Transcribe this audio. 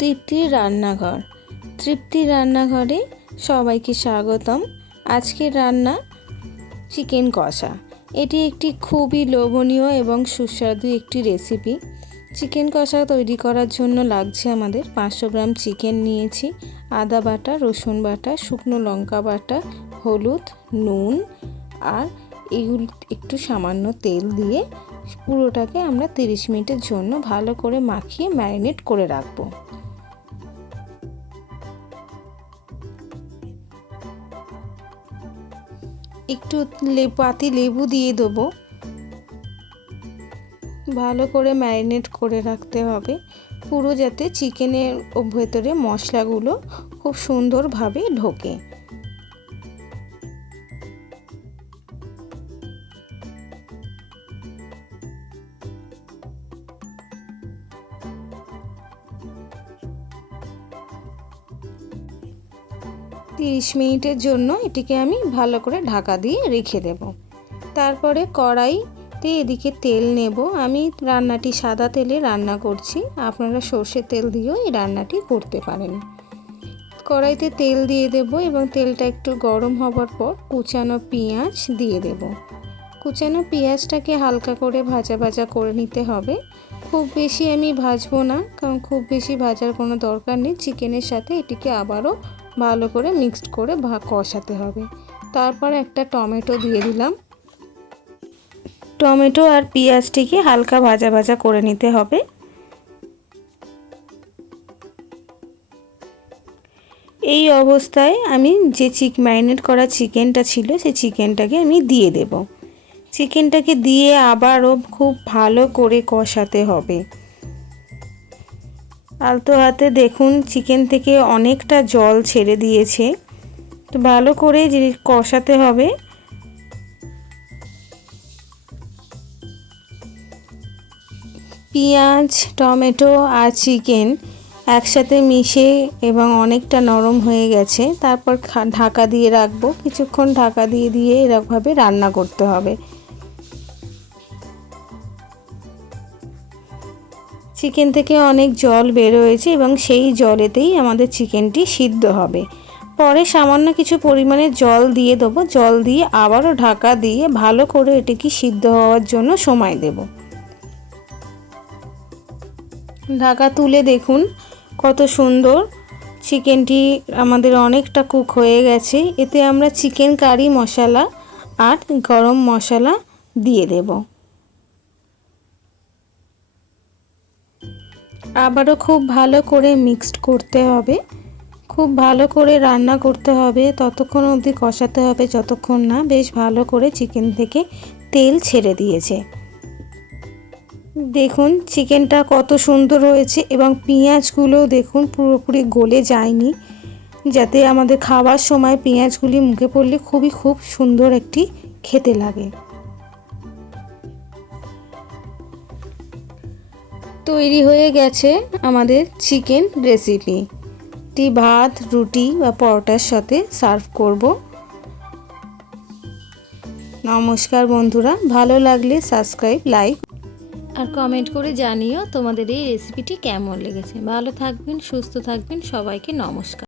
তৃপ্তির রান্নাঘর। তৃপ্তির রান্নাঘরে সবাইকে স্বাগতম। আজকের রান্না চিকেন কষা। এটি একটি খুবই লোভনীয় এবং সুস্বাদু একটি রেসিপি। চিকেন কষা তৈরি করার জন্য লাগছে আমাদের 500 গ্রাম চিকেন নিয়েছি, আদা বাটা, রসুন বাটা, শুকনো লঙ্কা বাটা, হলুদ, নুন আর এগুলো একটু সামান্য তেল দিয়ে পুরোটাকে আমরা 30 মিনিটের জন্য ভালো করে মাখিয়ে ম্যারিনেট করে রাখবো। একটু পাতি লেবু দিয়ে দেবো। ভালো করে ম্যারিনেট করে রাখতে হবে পুরো, যাতে চিকেনের ভেতরে মশলাগুলো খুব সুন্দরভাবে ঢোকে। তিরিশ মিনিটের জন্য এটিকে আমি ভালো করে ঢাকা দিয়ে রেখে দেব। তারপরে কড়াইতে এদিকে তেল নেব। আমি রান্নাটি সাদা তেলে রান্না করছি, আপনারা সর্ষের তেল দিয়েও এই রান্নাটি করতে পারেন। কড়াইতে তেল দিয়ে দেব এবং তেলটা একটু গরম হবার পর কুচানো পেঁয়াজ দিয়ে দেব। কুচানো পেঁয়াজটাকে হালকা করে ভাজা ভাজা করে নিতে হবে। খুব বেশি আমি ভাজবো না, কারণ খুব বেশি ভাজার কোনো দরকার নেই। চিকেনের সাথে এটিকে আবারও ভালো করে মিক্সড করে কষাতে হবে। তারপর একটা টমেটো দিয়ে দিলাম। টমেটো আর পেঁয়াজটিকে হালকা ভাজা ভাজা করে নিতে হবে। এই অবস্থায় আমি যে ম্যারিনেট করা চিকেনটা ছিল সেই চিকেনটাকে আমি দিয়ে দেব। চিকেনটাকে দিয়ে আবারও খুব ভালো করে কষাতে হবে। আলতো হাতে দেখুন চিকেন থেকে অনেকটা জল ছেড়ে দিয়েছে, তো ভালো করে কষাতে হবে। পেঁয়াজ, টমেটো আর চিকেন একসাথে মিশে এবং অনেকটা নরম হয়ে গেছে। তারপর ঢাকা দিয়ে রাখবো। কিছুক্ষণ ঢাকা দিয়ে দিয়ে এরকমভাবে রান্না করতে হবে। চিকেন থেকে অনেক জল বের হয়েছে এবং সেই জলেতেই আমাদের চিকেনটি সিদ্ধ হবে। পরে সামান্য কিছু পরিমাণে জল দিয়ে দেবো। জল দিয়ে আবারও ঢাকা দিয়ে ভালো করে এটিকে সিদ্ধ হওয়ার জন্য সময় দেব। ঢাকা তুলে দেখুন কত সুন্দর চিকেনটি আমাদের অনেকটা কুক হয়ে গেছে। এতে আমরা চিকেন কারি মশলা আর গরম মশলা দিয়ে দেব। আবারও খুব ভালো করে মিক্সড করতে হবে। খুব ভালো করে রান্না করতে হবে, ততক্ষণ অবধি কষাতে হবে যতক্ষণ না বেশ ভালো করে চিকেন থেকে তেল ছেড়ে দিয়েছে। দেখুন চিকেনটা কত সুন্দর হয়েছে এবং পেঁয়াজগুলো দেখুন পুরোপুরি গলে যায়নি, যাতে আমাদের খাওয়ার সময় পেঁয়াজগুলি মুখে পড়লে খুব সুন্দর একটি খেতে লাগে। তৈরি হয়ে গেছে আমাদের চিকেন রেসিপি। ভাত, রুটি বা পরোটার সাথে সার্ভ করব। নমস্কার বন্ধুরা, ভালো লাগলে সাবস্ক্রাইব, লাইক আর কমেন্ট করে জানিও তোমাদের এই রেসিপিটি কেমন লেগেছে। ভালো থাকবেন, সুস্থ থাকবেন, সবাইকে নমস্কার।